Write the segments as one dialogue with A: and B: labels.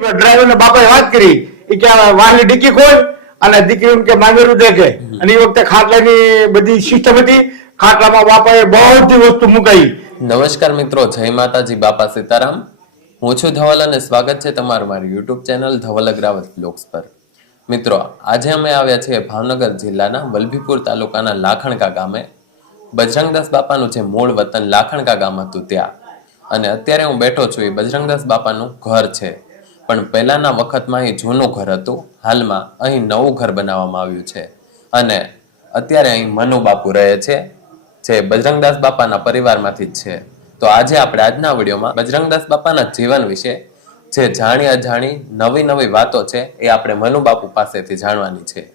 A: Driver બાપાએ વાત કરી. કે વાહની ડીકી ખોલ અને દીકરી કે માંગેરું દેખે. અને એ વખતે ખાટલાની બધી સિસ્ટમ હતી. ખાટલામાં બાપાએ બધી વસ્તુ મુકાઈ.
B: નમસ્કાર મિત્રો, જય માતાજી, બાપા સીતારામ. હું છું ધવલ અને સ્વાગત છે તમારું મારી YouTube channel Dhaval Agravat blogs પર. મિત્રો, આજે અમે આવ્યા છીએ ભાવનગર જિલ્લાના વલભીપુર તાલુકાના લાખણકા ગામે. બજરંગદાસ બાપાનું જે મૂળ વતન લાખણકા ગામ હતું ત્યાં. અને અત્યારે હું બેઠો છું, એ બજરંગદાસ બાપાનું ઘર છે. પણ પહેલાના વખતમાં અહીં જૂનું ઘર હતું. હાલમાં અહીં નવું ઘર બનાવવામાં આવ્યું છે. અને અત્યારે અહીં મનુ બાપુ રહે છે જે બજરંગદાસ બાપાના પરિવારમાંથી જ છે. તો આજે આપણે આજના વિડીયોમાં બજરંગદાસ બાપાના જીવન વિશે જે જાણી અજાણી નવી નવી વાતો છે એ આપણે મનુ બાપુ પાસેથી જાણવાની છે.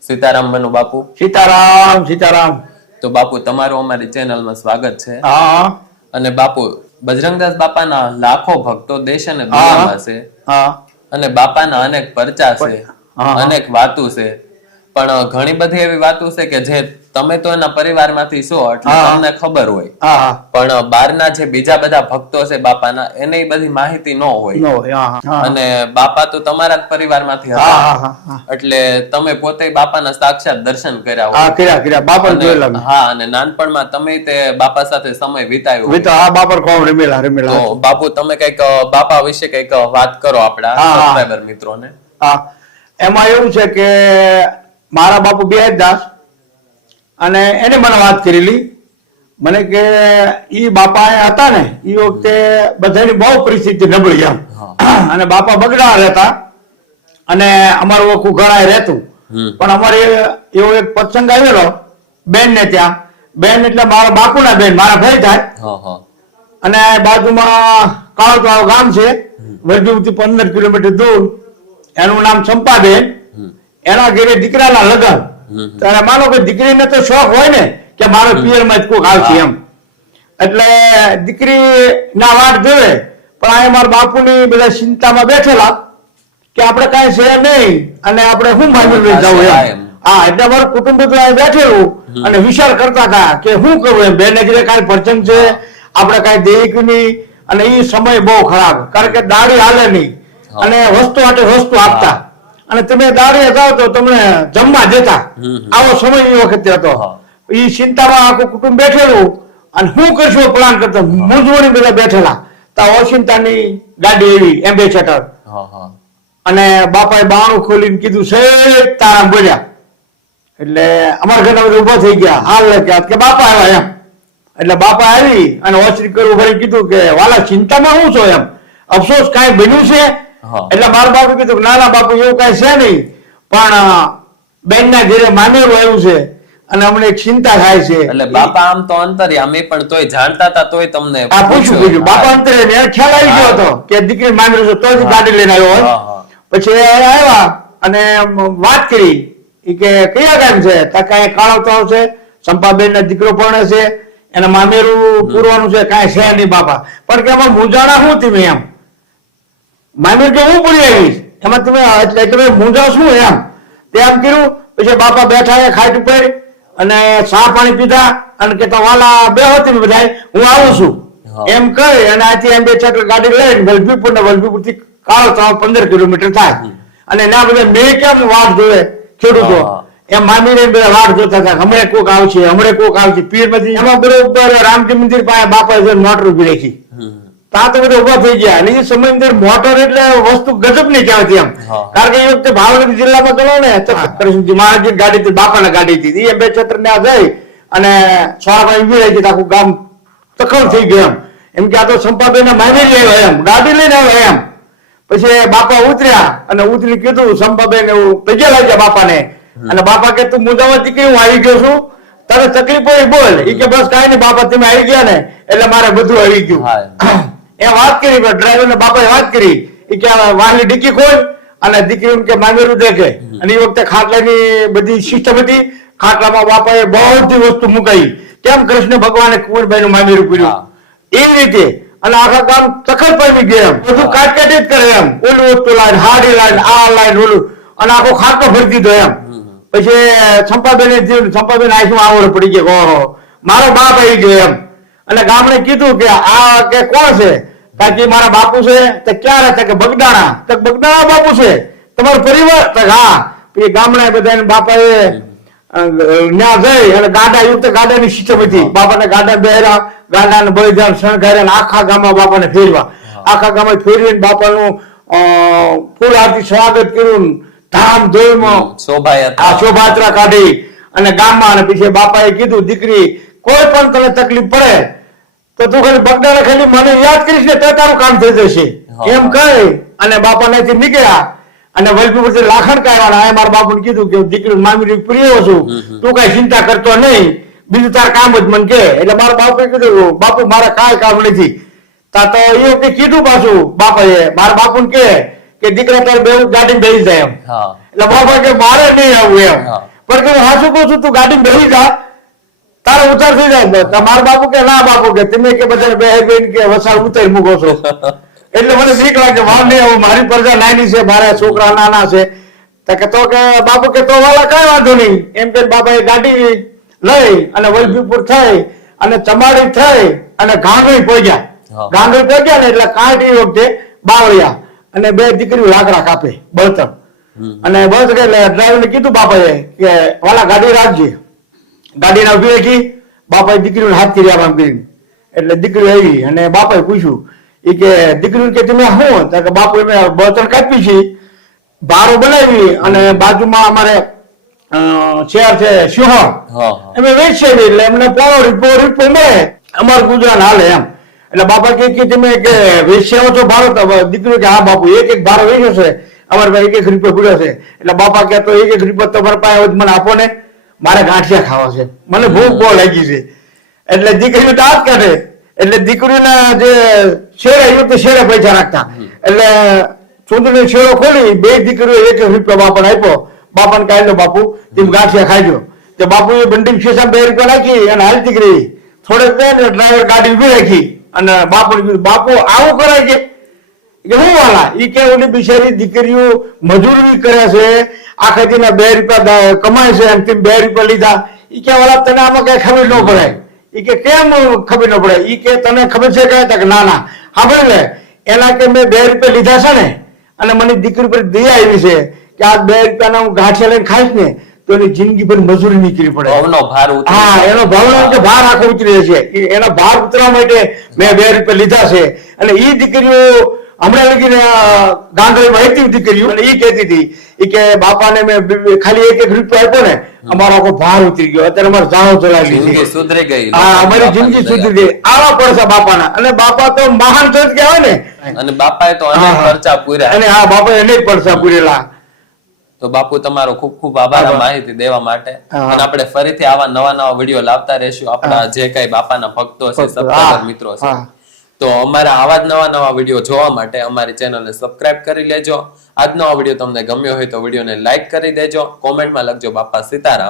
B: સીતારામ મનુ બાપુ.
A: સીતારામ સીતારામ.
B: તો બાપુ તમારું અમારી ચેનલમાં સ્વાગત છે.
A: હા.
B: અને બાપુ બજરંગદાસ બાપાના લાખો ભક્તો દેશ અને દુનિયામાં છે.
A: હા.
B: અને બાપાના અનેક પરચા છે. અનેક વાતો છે. પણ ઘણી બધી એવી વાતો છે કે જે તમે તો એના પરિવારમાંથી છો એટલે. તમને ખબર હોય. પણ બહારના જે બીજા બધા ભક્તો છે બાપાના એને બધી માહિતી ન હોય. અને બાપા તો તમારા જ પરિવારમાંથી
A: હા
B: હતા એટલે તમે પોતે બાપાના સાક્ષાત દર્શન કર્યા હોય.
A: કર્યા કર્યા. બાપર જોયેલા
B: હા અને નાનપણમાં તમે તે બાપા સાથે સમય વિતાવ્યો
A: વિતા હા બાપર કોમ રમેલા રમેલા.
B: તો બાપુ તમે કંઈક બાપા વિશે કંઈક વાત કરો
A: હા.
B: સબસ્ક્રાઇબર મિત્રોને.
A: હા. એમાં એવું છે કે મારા બાપુ બે દાસ. અને એને મને વાત કરેલી. મને કે એ બાપા એ હતા ને એ વખતે બધાની બહુ પરિસ્થિતિ નબળી એમ. અને બાપા બગડા રહેતા. અને અમારું ઓખું ઘણા રહેતું. પણ અમારે એવો એક પ્રસંગ આવેલો બેન ને ત્યાં. બેન એટલે મારા બાપુના બેન મારા ભાઈ થાય. અને બાજુમાં કાળો ગામ છે. વરદીવથી પંદર કિલોમીટર દૂર. એનું નામ ચંપાબેન.
B: હમ.
A: એના ઘરે દીકરાના લગ્ન. ત્યારે માનો કે દીકરીને તો શોખ હોય ને કે મારો પિયરમાં જ કોક આવશે એમ. એટલે દીકરી ના વાટ જોવે. પણ આ મારા બાપુની બધા ચિંતામાં બેઠેલા કે આપણે કાંઈ છે નહીં અને આપણે શું લઈ જવું એમ. હા એટલે મારું કુટુંબ બેઠેલું અને વિચાર કરતા હતા કે શું કરવું એમ? બેન ઘરે કાંઈ પરચમ છે આપણે કાંઈ દેહિક નહીં અને એ સમય બહુ ખરાબ. કારણ કે દાડી હાલે નહીં. અને વસ્તુ માટે વસ્તુ આપતા. અને તમે દાડીએ જાઓ તો તમને જમવા
B: જતા.
A: આવો સમય એ વખતે હતો. એ ચિંતામાં આખું કુટુંબ બેઠેલું. અને હું કરશું પ્લાન કરતો. મૂંઝવણી બધા બેઠેલા. તો ઓચિંતાની ગાડી એવી એમ્બેસેડર
B: હા હા.
A: અને બાપાએ બાણું ખોલીને કીધું છે તારા બોલ્યા એટલે અમારા ઘરના બધા ઊભા થઈ ગયા. હાલ કે કે બાપા આવ્યા એમ. એટલે બાપા આવી અને ઓછરી કરવું ભાઈ કીધું કે વાલા ચિંતામાં શું છો એમ? અફસોસ કાંઈ બન્યું છે?
B: હા.
A: એટલે મારા બાપુ કીધું ના ના બાપુ એવું કઈ છે નહીં પણ બેનના ઘેરે માનેલું એવું છે અને અમને ચિંતા થાય છે.
B: એટલે બાપા આમ તો અંતર્યામી પણ તોય જાણતા હતા તોય તમને
A: આ પૂછ્યું પૂછ્યું બાપા અંતરે એને ખ્યાલ આવી ગયો હતો કે દીકરી મામેરું છે તો જ ગાડી લઈને આવ્યો હોય. પછી આવ્યા અને વાત કરી. કે કયા ગામ છે? તા કાંઈ કાળો તળાવ છે ચંપાબેન ના દીકરો પણ છે એના મામેરું પૂરવાનું છે કાંઈ છે નહીં બાપા. પણ કે એમાં મુજાણા શું તમે એમ? મામેર કે હું પૂરી આવીશ? એમાં તમે એટલે તમે મૂંઝા શું એમ. તે એમ કર્યું પછી બાપા બેઠા એ ખાટ ઉપર અને ચા પાણી પીધા અને કેતા વાલા બે હતી બધા હું આવું છું. એમ કહે અને આથી એમ બે ચક્ર ગાડી લઈને વલભીપુર ને વલભીપુરથી કાળો તળાવ પંદર કિલોમીટર થાય. અને ના બધા મેં કેમ વાટ જોવે ખેડૂતો. એમ મામીને બધા વાટ જોતા હતા હમણે કોક આવશે હમણે કોક આવશે. પીર પછી એમાં બરોબર રામજી મંદિર પાસે બાપા મોટર ઊભી રાખી.
B: હમ.
A: ત્યાં તો બધા ઊભા થઈ ગયા. અને એ સમય અંદર મોટર એટલે વસ્તુ ગજબની કહેવાતી એમ. કારણ કે એ વખતે ભાવનગર જિલ્લામાં ગણો ને કૃષ્ણજી મહારાજની ગાડી હતી બાપાના ગાડી હતી. એ બે છત્ર ને આ ગઈ અને છોરામાં ઊભી રહી હતી આખું ગામ તખલ થઈ ગયું એમ. એમ કે આ તો સંપાબેન માની આવ્યો એમ ગાડી લઈને આવ્યો એમ. પછી બાપા ઉતર્યા અને ઉતરી કીધું સંપાબેન એવું પગે લાગ્યા બાપાને. અને બાપા કે તું મુદામાં દીકરી હું આવી ગયો છું? તારે તકલીફ હોય બોલ. એ કે બસ કાંઈ નહીં બાપા તમે આવી ગયા ને એટલે મારે બધું આવી ગયું. એ વાત કરી ડ્રાઈવર ને બાપાએ વાત કરી એ કે વાહની ડીકી ખોલ અને દીકરી કે માંગેલું દેખે. અને એ વખતે ખાટલાની બધી સિસ્ટમ હતી ખાટલામાં બાપાએ બધી વસ્તુ મુકાઈ. કેમ કૃષ્ણ ભગવાને કુંવરબાઈ નું માંગેલું કર્યું એવી રીતે અને આખા ગામ તખત પામી ગયા એમ. બધું કાટકાટ જ કરે એમ. ઓલું વસ્તુ લાઈન હાડી લાઈન આ લાઈન ઓલું. અને આખો ખાટલો ભરી દીધો એમ. પછી ચંપાબેન ચંપાબેન આંખમાં આવડ પડી ગયો મારો બાપ આવી ગયો એમ. અને ગામડે કીધું કે આ કે કોણ છે? કાકી મારા બાપુ છે તે ક્યાં રહે કે બગદાણા? તો બગદાણા બાપુ છે. તમારો પરિવાર? તો હા એ ગામડા બધા બાપાએ ન્યા જઈ અને ગાડા યુક્ત ગાડાની હતી. બાપાને ગાડા બેહરા ગાડાને બળીદાન શણગાર્યા આખા ગામમાં બાપાને ફેરવા આખા ગામમાં ફેરવીને બાપાનું ફૂલ આરતી સ્વાગત કર્યું ધામધૂમ
B: શોભાયાત્રા.
A: આ શોભાયાત્રા કાઢી અને ગામમાં અને પછી બાપાએ કીધું દીકરી કોઈ પણ તને તકલીફ પડે તો તું ખાલી બગડાને ખાલી મને યાદ કરીશ ને તો તારું કામ થઈ જશે. એમ કહી અને બાપા ત્યાંથી નીકળ્યા. અને વલભીપુરથી લાખણ કાઢવાના આ મારા બાપુને કીધું કે દીકરી મામી પ્રિય છું. તું કઈ ચિંતા કરતો નહીં. બીજું તાર કામ જ મને કે. એટલે મારા બાપુએ કીધું બાપુ મારે કાંઈ કામ નથી. તા તો એ વખતે કીધું પાછું બાપાએ? મારા બાપુને કે કે દીકરા તારે બે ગાડી બેસી જાય એમ. એટલે બાપા કે મારે નહીં આવું એમ. પણ કે હું હાસુ કહું છું તું ગાડી બેસી જા. તારો ઉતાર જાય તમાર બાપુ કે ના બાપુ કે તમે કે બધા બે બેન કે વસાડ ઉતારી મૂકો છો. એટલે મને બીક લાગે વાહ નહીં આવું મારી પ્રજા નાની છે મારા છોકરા નાના છે. તો કે તો કે બાપુ કે તો વાલા કઈ વાંધો નહીં. એમ કે બાપાએ ગાડી લઈ અને વલભીપુર થઈ અને ચમાડી થઈ અને ગાંધી પહોંચ્યા
B: હા.
A: ગાંગડી પહોંચ્યા ને એટલે કાંઠી વખતે બાવળિયા અને બે દીકરીઓ લાકડા કાપે બળતણ. અને બસ એટલે ડ્રાઈવર ને કીધું બાપાએ કે વાલા ગાડી રાખજે. ગાડીને ઊભી રાખી બાપાએ દીકરીને હાથ કર્યા આમ કરીને. એટલે દીકરી આવી અને બાપાએ પૂછ્યું એ કે દીકરીને કે તમે શું કે બાપુ એમે બળતણ કાપી છે. બારો બનાવી અને બાજુમાં અમારે શેર છે સિંહણ. અમે વેચીએ એટલે એમને પોણો રીપો રીપો મળે. અમારું ગુજરાન હાલે એમ. એટલે બાપા કે કે તમે કે વેચ્યા છો તો દીકરી કે હા બાપુ એક એક ભારો વેચ્યો છે. અમારે પાસે એક એક રૂપિયો પડ્યો છે. એટલે બાપા કે તો એક એક રૂપિયો તમારા પાસે મને આપો ને. મારે ગાંઠિયા ખાવા છે. મને ભૂખ બહુ લાગી છે. એટલે દીકરીઓ દાંત કાઢે. એટલે દીકરીના જે શેરે વખતે શેરે પૈસા રાખતા. એટલે ચૂંટણી શેરો ખોલી, બે દીકરીઓ એક રૂપિયો બાપાને આપ્યો. બાપણ કાઢ લો બાપુ તેમ ગાંઠિયા ખાજો તે બાપુએ બંડી ખિસ્સામાં બે રૂપિયા નાખી અને હાલ દીકરી થોડેક બે ડ્રાઈવર ગાડી ઊભી રાખી. અને બાપુ બાપુ, આવું કરાય કે? કે હું વાલા? એ કે, ઓલી બિચારી દીકરીઓ મજૂરી કરે છે. આખા દીના બે રૂપિયા કમાય છે એમ બે રૂપિયા લીધા. એ કે વાળા તને આમાં કઈ ખબર ન પડે. એ કે કેમ ખબર ન પડે? એ કે તને ખબર છે કે ના ના. સાંભળી લે એના કે મેં બે રૂપિયા લીધા છે ને અને મને દીકરી પર દયા આવી છે કે આ બે રૂપિયાના હું ગાંઠિયા લઈને ખાઈશ ને તો એની જિંદગી પર મજૂરી નીકળી પડે.
B: ભાવનો ભાર
A: હા એનો ભાવનો કે ભાર આખો ઉતરી છે. એના ભાર ઉતરવા માટે મેં બે રૂપિયા લીધા છે. અને એ દીકરીઓ હમણાં લગીને ગાંધીમાં હતી કર્યું અને એ કહેતી હતી કે બાપાને મેં ખાલી એક એક રૂપિયો આપ્યો ને અમારો આખો ભાર ઉતરી ગયો. અત્યારે અમારે જાણો ચલાવી લીધી
B: સુધરી ગઈ
A: હા અમારી જિંદગી સુધરી ગઈ. આવા પડશે બાપાના. અને બાપા તો મહાન સંત કહેવાય ને.
B: અને બાપાએ તો અનેક ખર્ચા પૂર્યા.
A: અને હા બાપા એને જ પડસા પૂરેલા.
B: તો બાપુ તમારો ખૂબ ખૂબ આભાર માહિતી દેવા માટે. અને આપણે ફરીથી આવા નવા નવા વીડિયો લાવતા રહેશું. આપણા જે કઈ બાપાના ભક્તો છે
A: સત્તાધાર
B: મિત્રો છે. તો અમારા આવા જ નવા નવા વીડિયો જોવા માટે અમારી ચેનલને સબસ્ક્રાઇબ કરી લેજો. આજનો આ વીડિયો તમને ગમ્યો હોય તો વિડીયોને લાઇક કરી દેજો. કોમેન્ટમાં લખજો બાપા સીતારામ.